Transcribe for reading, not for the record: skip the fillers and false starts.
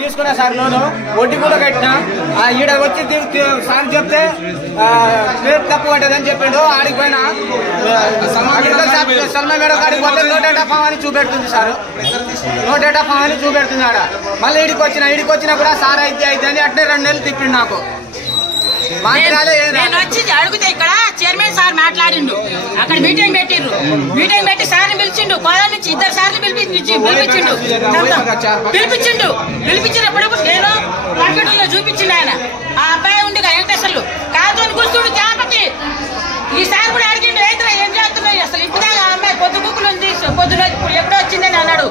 తీసుకున్నా సార్ లోను వడ్డీ కూడా కట్టినా ఈడ వచ్చి సార్ చెప్తే రేపు తప్పు పడ్డదని చెప్పిండు. ఆడికి పోయినా సల్మా మేడం కాడికి పోతే నో డేటా ఫామ్ అని చూపెడుతుంది సార్, నో డేటా ఫామ్ అని చూపెడుతుంది ఆడ. మళ్ళీ ఈడికి వచ్చినా కూడా సార్ అయితే అని అట్నే 2 నెలలు తిప్పిండు నాకు. నేను వచ్చి అడిగితే ఇక్కడ చైర్మన్ సార్ మాట్లాడిండు, అక్కడ మీటింగ్ పెట్టిండ్రు. మీటింగ్ పెట్టి సార్ని పిలిచిండు, కోదాల నుంచి 2 సార్లు పిలిపించినప్పుడు నేను కంప్యూటర్లో చూపించిండు ఆయన. ఆ అబ్బాయి ఉండి వెంకటేశ్వర్లు కాదు అని కూర్చుండు చేపట్టి. ఈ సార్ కూడా అడిగిండు, ఏం చేస్తున్నాయి అసలు ఇప్పుడు ఆ అమ్మాయి పొద్దు కుక్కులు ఉంది, పొద్దున ఎప్పుడో వచ్చిందని అన్నాడు.